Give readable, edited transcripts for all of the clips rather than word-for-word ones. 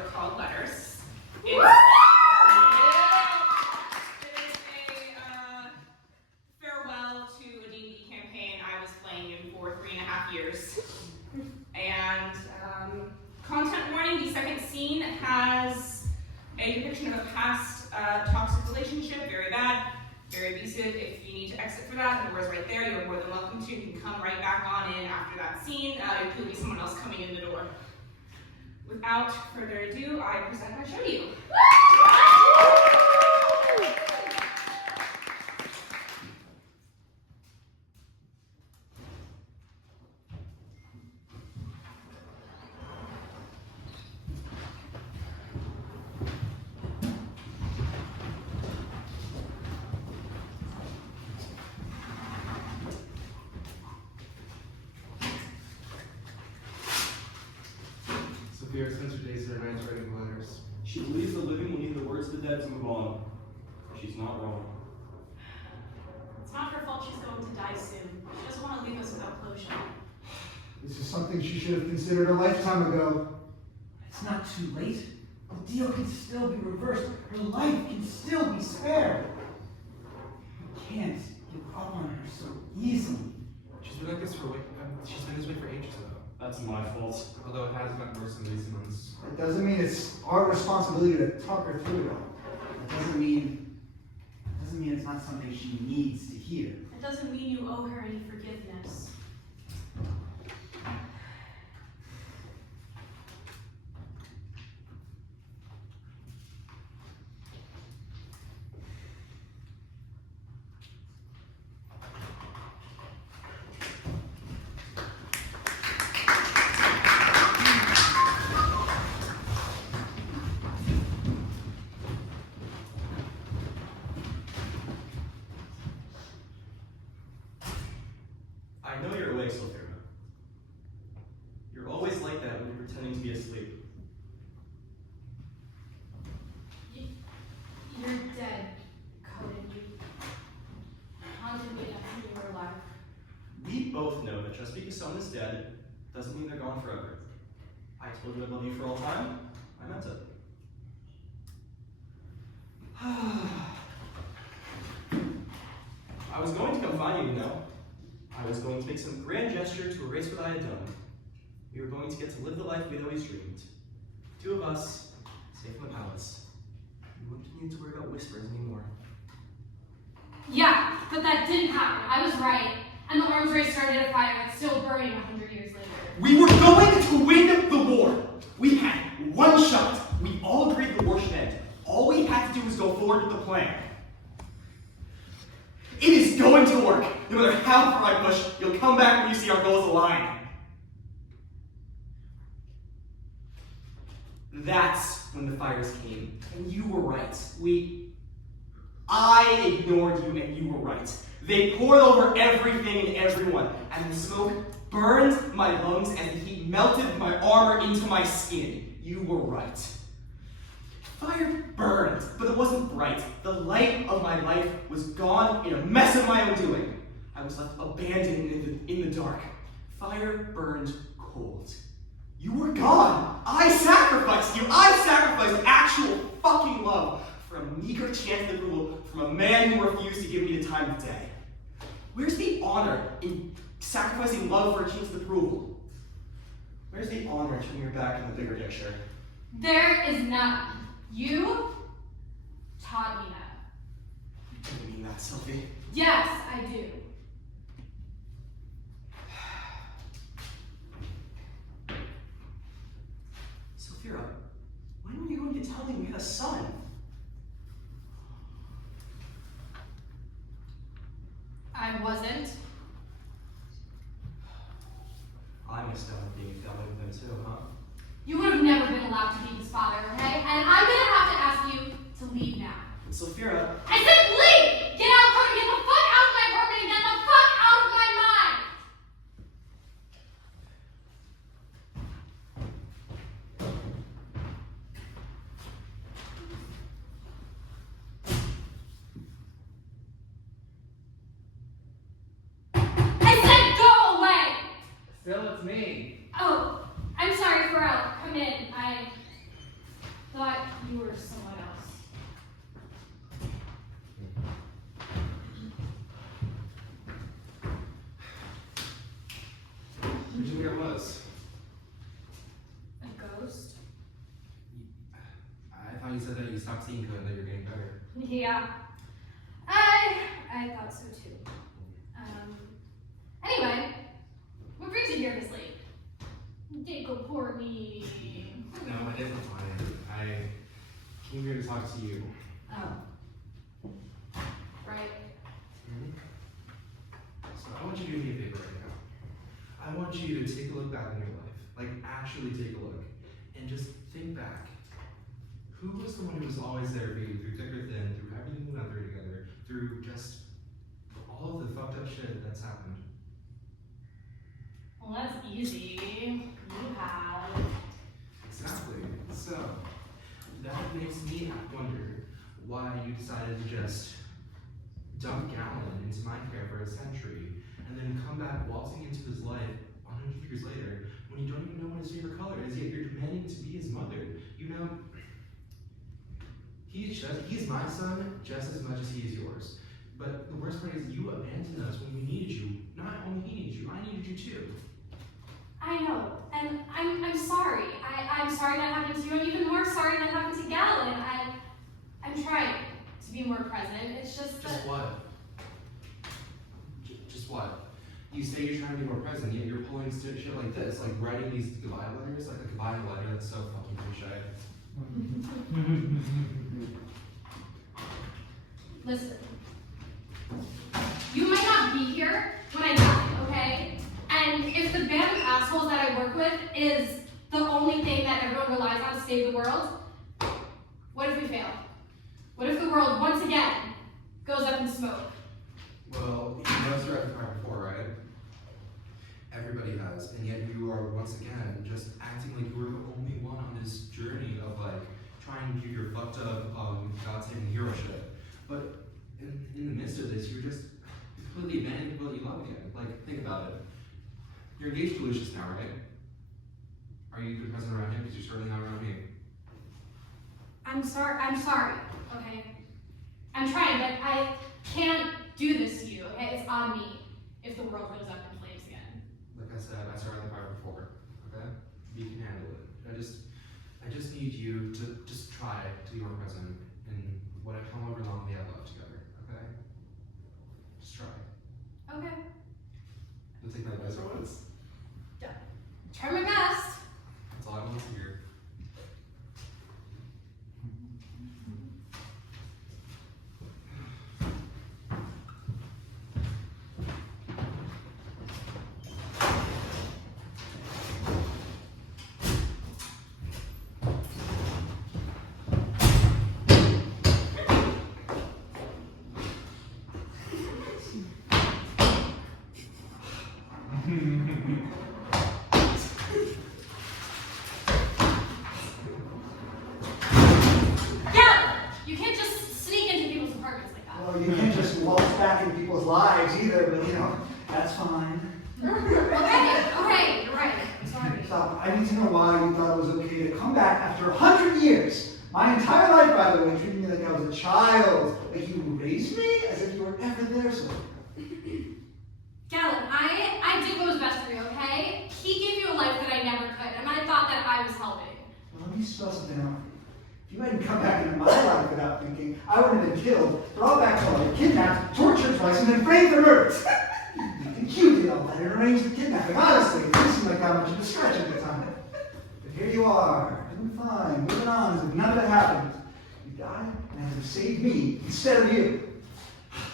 are called letters. It is a farewell to a D&D campaign I was playing in for 3.5 years. And content warning, the second scene has a depiction of a past toxic relationship, very bad, very abusive. If you need to exit for that, the door's right there. You're more than welcome to. You can come right back on in after that scene. It could be someone else coming in the door. Without further ado, I present my show to you. Sophia spends her days in her nights writing letters. She believes the living will need the words of the dead to move on. She's not wrong. It's not her fault she's going to die soon. She doesn't want to leave us without closure. This is something she should have considered a lifetime ago. It's not too late. The deal can still be reversed. Her life can still be spared. You can't give up on her so easily. She's been like this for she's been this way for ages though. That's my fault. Although it has gotten worse in recent months. It doesn't mean it's our responsibility to talk her through it all. It doesn't mean it's not something she needs to hear. It doesn't mean you owe her any forgiveness. I know you're awake, Sophia. You're always like that when you're pretending to be asleep. You're dead, Conan. You haunted me after you were alive. We both know that just because someone is dead doesn't mean they're gone forever. I told you I love you for all time. I meant it. I was going to come find you, you know. I was going to make some grand gesture to erase what I had done. We were going to get to live the life we had always dreamed. Two of us, safe in the palace. We wouldn't need to worry about whispers anymore. Yeah, but that didn't happen. I was right. And the arms race started a fire that's still burning 100 years later. We were going to win the war. We had one shot. We all agreed the war should end. All we had to do was go forward with the plan. It is going to work. No matter how far I push, you'll come back when you see our goals align. That's when the fires came. And you were right. I ignored you and you were right. They poured over everything and everyone. And the smoke burned my lungs and the heat melted my armor into my skin. You were right. Fire burned, but it wasn't bright. The light of my life was gone in a mess of my own doing. I was left abandoned in the dark. Fire burned cold. You were gone. I sacrificed you. I sacrificed actual fucking love for a meager chance at approval from a man who refused to give me the time of day. Where's the honor in sacrificing love for a chance at approval? Where's the honor in turning your back on the bigger picture? There is none. You taught me that. You didn't mean that, Sophie. Yes, I do. Sophia, when were you going to tell me we had a son? I wasn't. I missed out on being a family with him too, huh? You would have never been allowed to be his father, okay? And I'm gonna have to ask you to leave now. Sophia. I said leave! Get out, Cody! Get the fuck out of my apartment and get the fuck out of my mind! I said go away! Still, it's me. Oh, I'm sorry, Pharrell. Come in. stopped seeing good and that you're getting better. Yeah. I thought so too. Anyway, what brings you here this late? Dickle poor me. No, I didn't find it. I came here to talk to you. Oh. Right. So I want you to do me a favor right now. I want you to take a look back in your life. Like, actually take a look. And just think back. Who was the one who was always there for you through thick or thin, through everything we went through together, through just all of the fucked up shit that's happened? Well, that's easy. You have. Exactly. So, that makes me wonder why you decided to just dump Gallon into my care for a century, and then come back waltzing into his life 100 years later when you don't even know what his favorite color is, yet you're demanding to be his mother. You know, he's my son just as much as he is yours. But the worst part is you abandoned us when we needed you. Not only he needed you, I needed you too. I know, and I'm sorry. I'm sorry that happened to you. I'm even more sorry that happened to Gallon. I'm trying to be more present. It's just that. Just what? Just what? You say you're trying to be more present, yet you're pulling shit like this, like writing these goodbye letters, like a goodbye letter that's so fucking cliche. Listen. You might not be here when I die, okay? And if the band of assholes that I work with is the only thing that everyone relies on to save the world, what if we fail? What if the world once again goes up in smoke? Well, you know throughout the fire before, right? Everybody has, and yet you are once again just acting like you were the only one on this journey of like trying to do your fucked up God-saving hero shit. But in the midst of this, you're just completely abandoning people that you love again. Like, think about it. You're engaged to Lucius now, right? Are you good present around him? Because you're certainly not around me. I'm sorry, okay? I'm trying, but I can't do this to you, okay? It's on me if the world goes up in flames again. Like I said, I started the fire before, okay? You can handle it. I just need you to just try to be more present in however long we have left together, okay? Just try. Okay. You'll take my advice for once. Try my best. That's all I want to hear. You can't just sneak into people's apartments like that. Well, you can't just waltz back into people's lives either, but that's fine. Okay, you're right. I'm sorry. Stop. I need to know why you thought it was okay to come back after 100 years. My entire life, by the way, treating me like I was a child. Like you raised me as if you were ever there, so. Gallon, I did what was best for you, okay? He gave you a life that I never could, and I thought that I was helping. Well, let me spell something out. If you hadn't come back into my life without thinking, I would have been killed, brought back home, kidnapped, tortured twice, and then framed for murder. You think you did all that and arranged the kidnapping. Honestly, it didn't seem like that much of a stretch at the time. But here you are, doing fine, moving on as if none of it happened. You died and had to save me instead of you.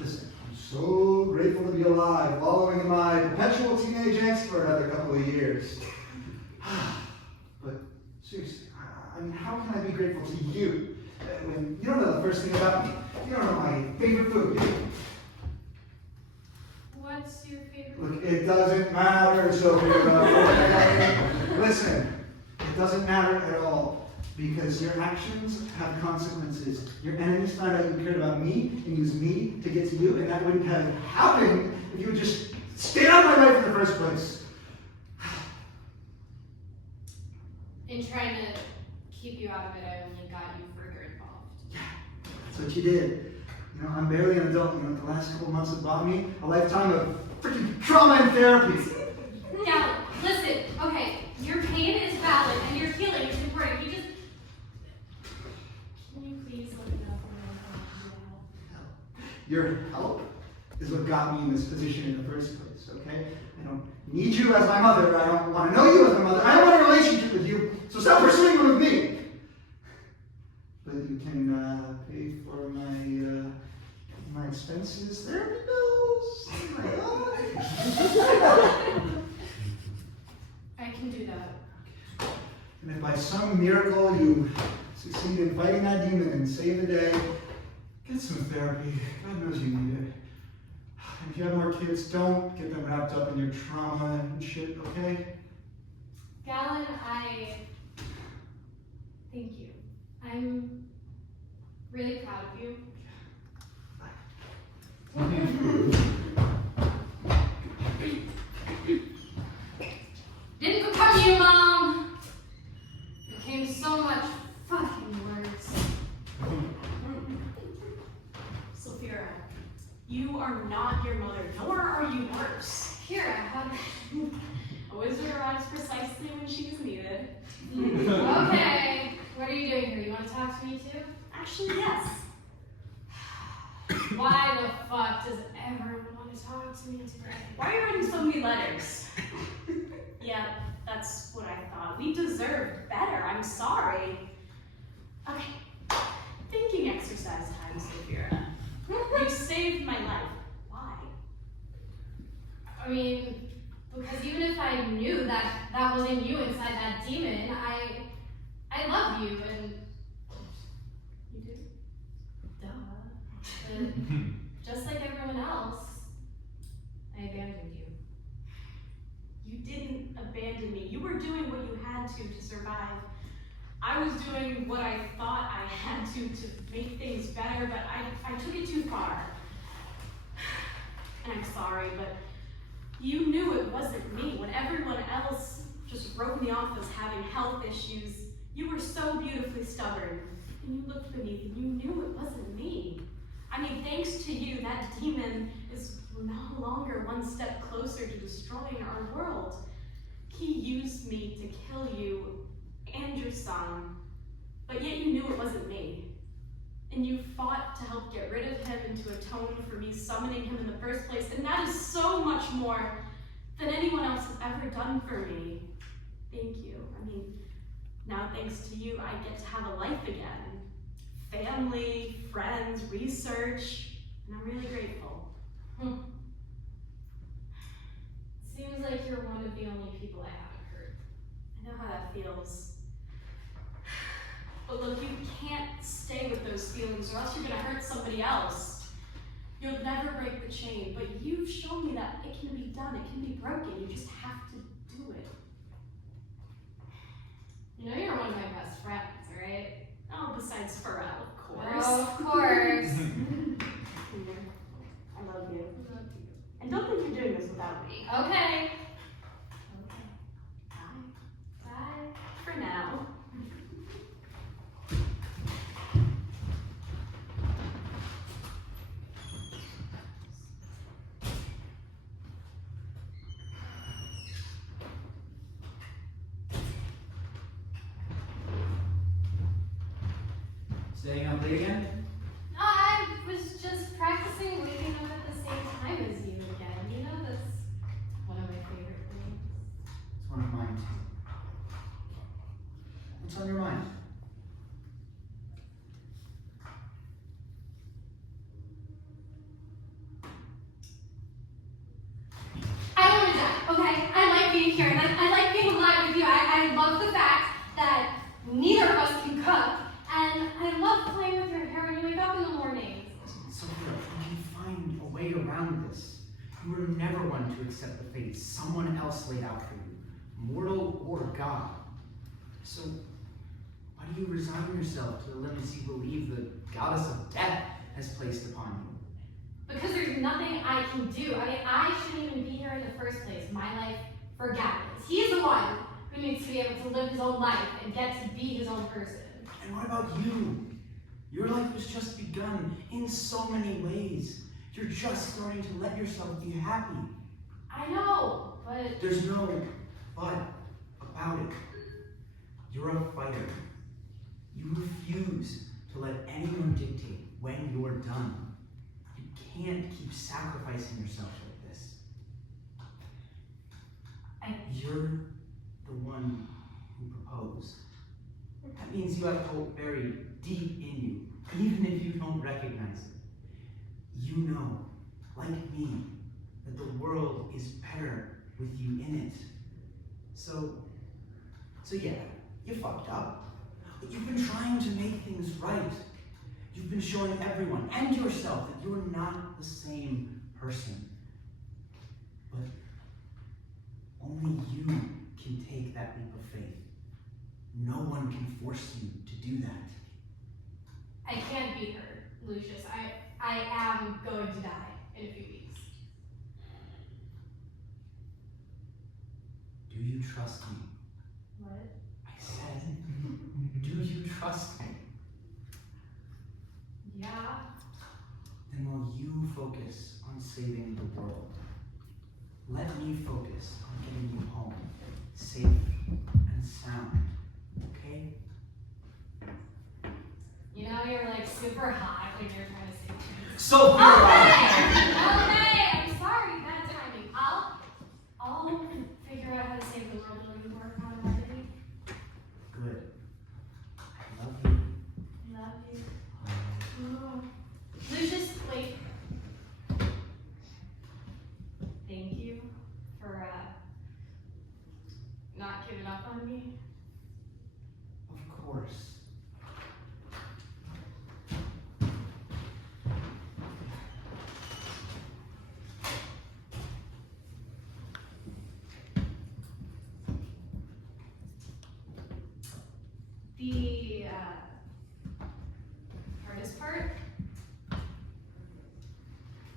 Listen, I'm so grateful to be alive, following in my perpetual teenage angst for another couple of years. But seriously, I mean, how can I be grateful to you when you don't know the first thing about me? You don't know my favorite food, do you? What's your favorite? Look, it doesn't matter, Sophia. Listen, it doesn't matter at all because your actions have consequences. Your enemies found out you cared about me and used me to get to you, and that wouldn't have happened if you would just stayed out of my life in the first place. In trying to keep you out of it, I only got you further involved. That's what you did. I'm barely an adult. The last couple months have brought me a lifetime of freaking trauma and therapy. Gallon, listen, okay, your pain is valid and your healing is important. Can you please Your help is what got me in this position in the first place, okay? I don't need you as my mother. I don't want to know you as my mother. I don't want a relationship with you, so stop pursuing one with me. But you can pay for my expenses, therapy bills. Oh my God. I can do that. And if by some miracle you succeed in fighting that demon and save the day, get some therapy. God knows you need it. And if you have more kids, don't get them wrapped up in your trauma and shit, okay? Galen, I thank you. I'm really proud of you. Didn't become you, Mom. Became so much fucking worse. Sophia, you are not your mother, nor are you worse. Kira, how did A wizard arrives precisely when she is needed. Okay. What are you doing here? You want to talk to me too? Actually, yes. Why the fuck does everyone want to talk to me today? Why are you writing so many letters? Yeah, that's what I thought. We deserve better. I'm sorry. Okay. Thinking exercise time, Sophia. You saved my life. Why? I mean, because even if I knew that that wasn't you inside that demon, I love you and You do? duh. But just like everyone else, I abandoned you. You didn't abandon me. You were doing what you had to survive. I was doing what I thought I had to make things better, but I took it too far. And I'm sorry, but you knew it wasn't me. When everyone else just wrote me off as having health issues, you were so beautifully stubborn. And you looked beneath and you knew it wasn't me. I mean, thanks to you, that demon is no longer one step closer to destroying our world. He used me to kill you and your son, but yet you knew it wasn't me. And you fought to help get rid of him and to atone for me summoning him in the first place, and that is so much more than anyone else has ever done for me. Thank you. I mean, now thanks to you, I get to have a life again. Family, friends, research, and I'm really grateful. Seems like you're one of the only people I haven't hurt. I know how that feels. But look, you can't stay with those feelings or else you're gonna hurt somebody else. You'll never break the chain, but you've shown me that it can be done, it can be broken, you just have to do it. You know you're one of my best friends, right? Oh, besides Pharrell, of course. Oh, of course. I love you. And don't think you're doing this without me. Okay. Bye. Bye. For now. Staying up late again? No, I was just practicing waking up at the same time as you again. You know, that's one of my favorite things. It's one of mine too. What's on your mind? I don't want to die, okay? I like being here, and I like being alive with you. I love the fact that neither of us can cook, and I love playing with your hair when you wake up in the morning. Sophia, we can find a way around this. You were never one to accept the fate someone else laid out for you, mortal or God. So, why do you resign yourself to the limits you believe the goddess of death has placed upon you? Because there's nothing I can do. I mean, I shouldn't even be here in the first place. My life for Gavin's. He's the one who needs to be able to live his own life and get to be his own person. And what about you? Your life was just begun in so many ways. You're just starting to let yourself be happy. I know, but There's no but about it. You're a fighter. You refuse to let anyone dictate when you're done. You can't keep sacrificing yourself like this. You're the one who proposed. That means you have hope buried deep in you, even if you don't recognize it. You know, like me, that the world is better with you in it. So yeah, you fucked up. But you've been trying to make things right. You've been showing everyone and yourself that you're not the same person. But only you can take that leap of faith. No one can force you to do that. I can't beat her, Lucius. I am going to die in a few weeks. Do you trust me? What? I said, do you trust me? Yeah. Then will you focus on saving the world? Let me focus on getting you home, safe and sound, okay? You know, you're like super hot when you're trying to say things. So Okay, I'm sorry, bad timing. I'll figure out how to save the world when you work on it every week. Good. I love you. Love you. Oh. Lucius, wait. Thank you for not giving up on me. Of course. The hardest part?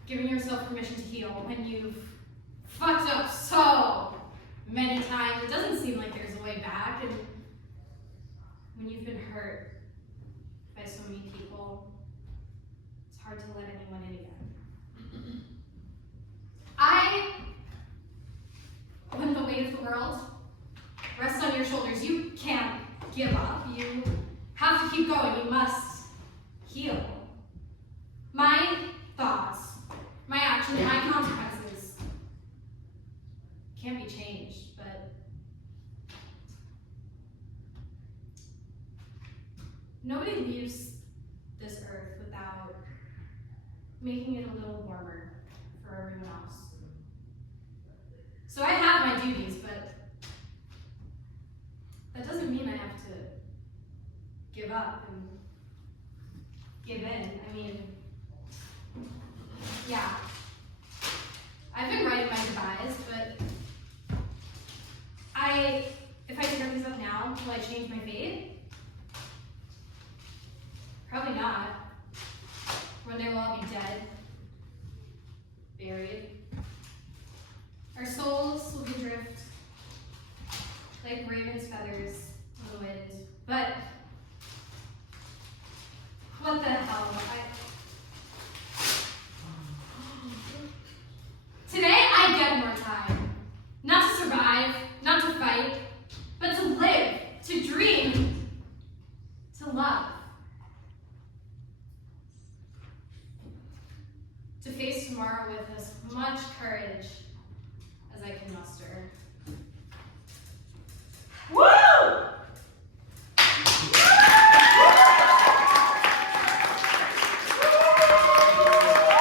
Giving yourself permission to heal when you've fucked up so many times. It doesn't seem like there's a way back, and when you've been hurt by so many people, it's hard to let anyone in again. When the weight of the world rests on your shoulders, you can't give up. You have to keep going. You must heal. My thoughts, my actions, my consequences can't be changed, but nobody leaves this earth without making it a little warmer for everyone else. So I have my duties, but that doesn't mean I have to give up and give in. I mean, yeah. I've been writing my goodbyes, but if I tear these up now, will I change my fate? Probably not. One day we'll all be dead, buried. Our souls will be adrift like raven's feathers in the wind. But what the hell? Today I get more time. Not to survive, not to fight, but to live, to dream, to love. To face tomorrow with as much courage